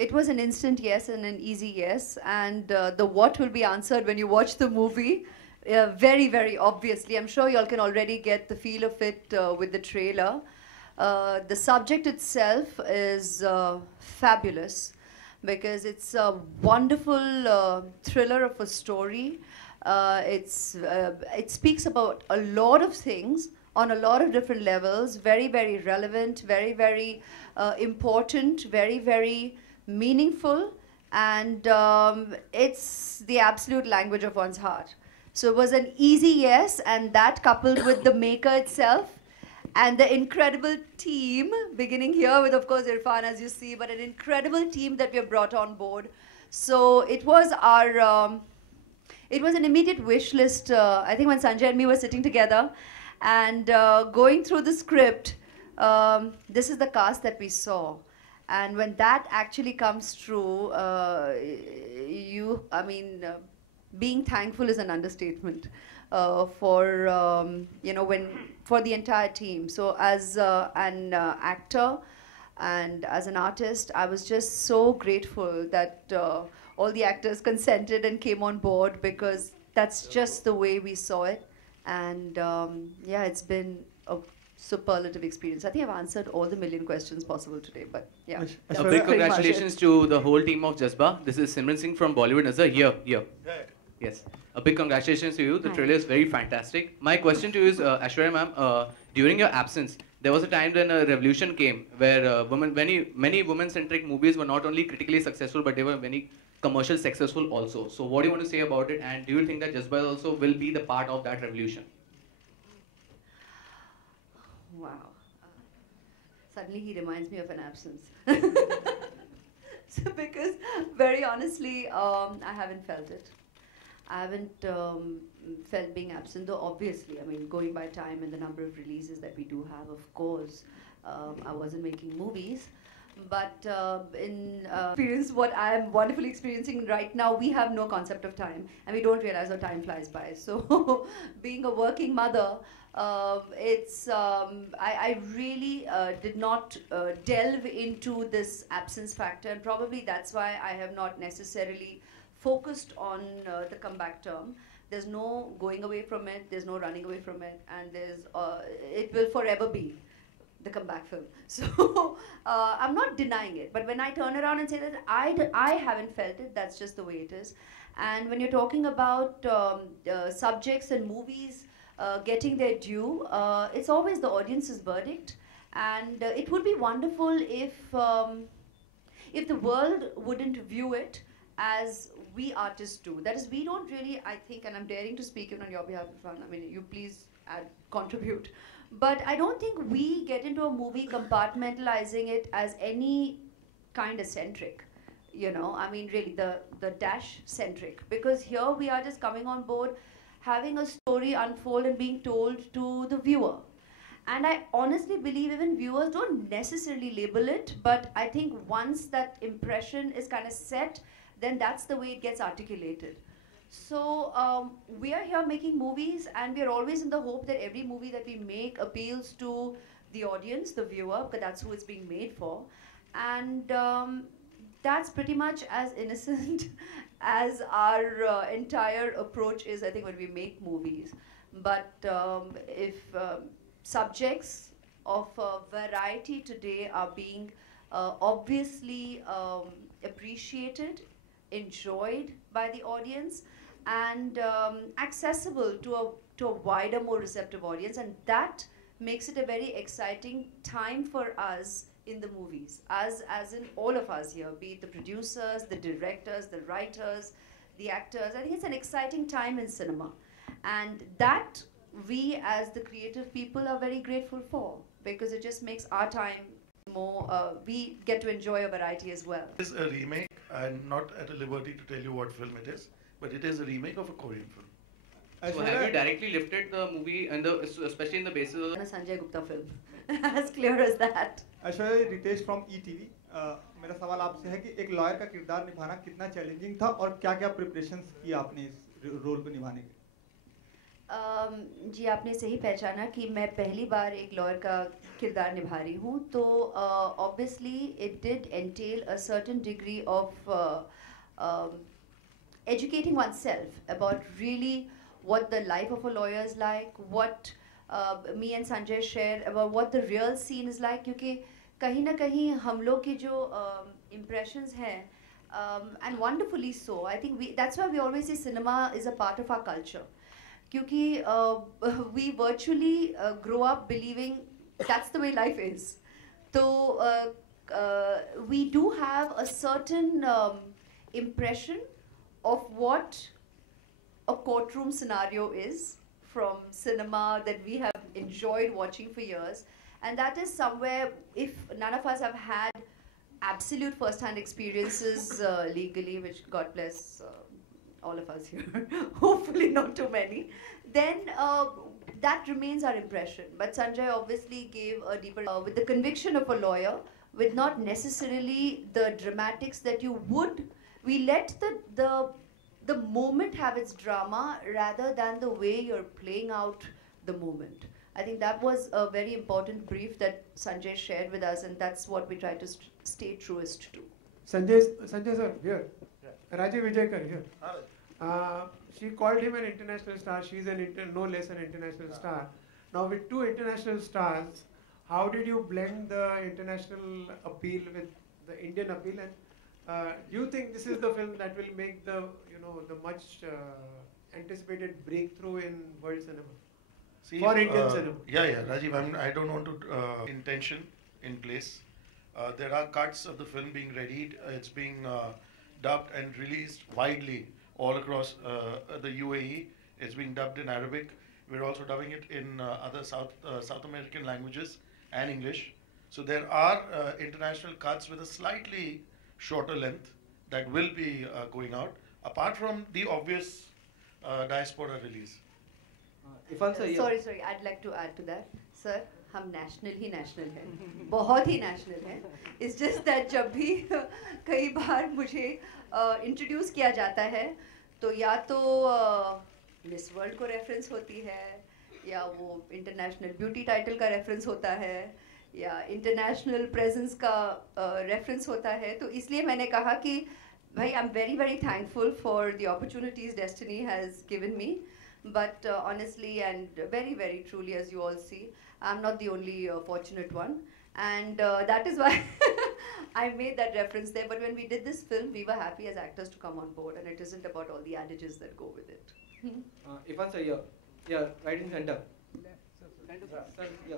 It was an instant yes and an easy yes, and the what will be answered when you watch the movie. Very, very obviously. I'm sure y'all can already get the feel of it with the trailer. The subject itself is fabulous because it's a wonderful thriller of a story. It speaks about a lot of things on a lot of different levels. Very, very relevant, very, very important, very, very meaningful, and it's the absolute language of one's heart. So it was an easy yes, and that coupled with the maker itself and the incredible team, beginning here with, of course, Irrfan, as you see, but an incredible team that we have brought on board. So it was our, it was an immediate wish list. I think when Sanjay and me were sitting together and going through the script, this is the cast that we saw. And when that actually comes true, being thankful is an understatement for for the entire team. So as an actor and as an artist, I was just so grateful that all the actors consented and came on board, because that's just the way we saw it. And yeah, it's been a superlative experience. I think I've answered all the million questions possible today, but yeah. A big congratulations to the whole team of Jazbaa. This is Simran Singh from Bollywood Nazar. Here. Yes. A big congratulations to you. The trailer is very fantastic. My question to you is, Aishwarya ma'am, during your absence, there was a time when a revolution came where many women-centric movies were not only critically successful, but they were many commercial successful also. So what do you want to say about it? And do you think that Jazbaa also will be the part of that revolution? Wow. Suddenly he reminds me of an absence. So because, very honestly, I haven't felt it. I haven't felt being absent, though obviously, I mean, going by time and the number of releases that we do have, of course, I wasn't making movies. But in experience, what I am wonderfully experiencing right now, we have no concept of time, and we don't realize how time flies by. So being a working mother, I really did not delve into this absence factor, and probably that's why I have not necessarily focused on the comeback term. There's no going away from it, there's no running away from it, and it will forever be the comeback film. So I'm not denying it, but when I turn around and say that I haven't felt it, that's just the way it is. And when you're talking about subjects and movies getting their due, it's always the audience's verdict, and it would be wonderful if the world wouldn't view it as we artists do. That is, we don't really, I think, and I'm daring to speak even on your behalf, Irrfan, I mean, you please contribute. But I don't think we get into a movie compartmentalizing it as any kind of centric, you know, I mean, really the dash centric. Because here we are just coming on board, having a story unfold and being told to the viewer. And I honestly believe even viewers don't necessarily label it, but I think once that impression is kind of set, then that's the way it gets articulated. So we are here making movies, and we are always in the hope that every movie that we make appeals to the audience, the viewer, because that's who it's being made for. And that's pretty much as innocent as our entire approach is, I think, when we make movies. But if subjects of variety today are being obviously appreciated, enjoyed by the audience, and accessible to a wider, more receptive audience, and that makes it a very exciting time for us in the movies, as in all of us here, be it the producers, the directors, the writers, the actors. I think it's an exciting time in cinema, and that we as the creative people are very grateful for, because it just makes our time more, we get to enjoy a variety as well. It is a remake. I'm not at a liberty to tell you what film it is, but it is a remake of a Korean film. So have you directly lifted the movie, and especially in the basis of a Sanjay Gupta film, as clear as that. Aishwarya, Ritesh from ETV. मेरा सवाल आपसे है कि एक lawyer का किरदार निभाना कितना चैलेंजिंग था और क्या-क्या प्रिपरेशंस किए आपने इस रोल को निभाने के? जी आपने सही पहचाना कि मैं पहली बार एक लॉयर का किरदार निभा रही हूँ, तो obviously it did entail a certain degree of educating oneself about really what the life of a lawyer is like, what me and Sanjay share about what the real scene is like, क्योंकि कहीं ना कहीं हम लोग की जो impressions हैं, and wonderfully so, I think that's why we always say cinema is a part of our culture. क्योंकि we virtually grow up believing that's the way life is. So we do have a certain impression of what a courtroom scenario is from cinema that we have enjoyed watching for years, and that is somewhere, if none of us have had absolute first-hand experiences legally, which God bless all of us here, hopefully not too many, then that remains our impression. But Sanjay obviously gave a deeper, with the conviction of a lawyer, with not necessarily the dramatics that you would. We let the moment have its drama rather than the way you're playing out the moment. I think that was a very important brief that Sanjay shared with us, and that's what we try to stay truest to. Sanjay sir, here. Rajiv Vijayakar, here. She called him an international star. She's no less an international star. Now with two international stars, how did you blend the international appeal with the Indian appeal? And do you think this is the film that will make the much anticipated breakthrough in world cinema? See, for Indian cinema. Yeah, Rajiv, I don't want to intention in place. There are cuts of the film being readied. It's being dubbed and released widely all across the UAE. It's being dubbed in Arabic. We're also dubbing it in other South American languages and English. So there are international cuts with a slightly shorter length that will be going out, apart from the obvious diaspora release. Irfan sir, Sorry, I'd like to add to that. Sir, हम national हैं, बहुत ही national हैं. It's just that जब भी कई बार मुझे introduce किया जाता है, तो या तो Miss World को reference होती है, या वो international beauty title का reference होता है, या international presence का reference होता है. तो इसलिए मैंने कहा कि भाई, I'm very, very thankful for the opportunities destiny has given me. But honestly and very, very truly, as you all see, I'm not the only fortunate one. And that is why I made that reference there. But when we did this film, we were happy as actors to come on board. And it isn't about all the adages that go with it. Irfan sir, yeah, right in center. Sir, yeah.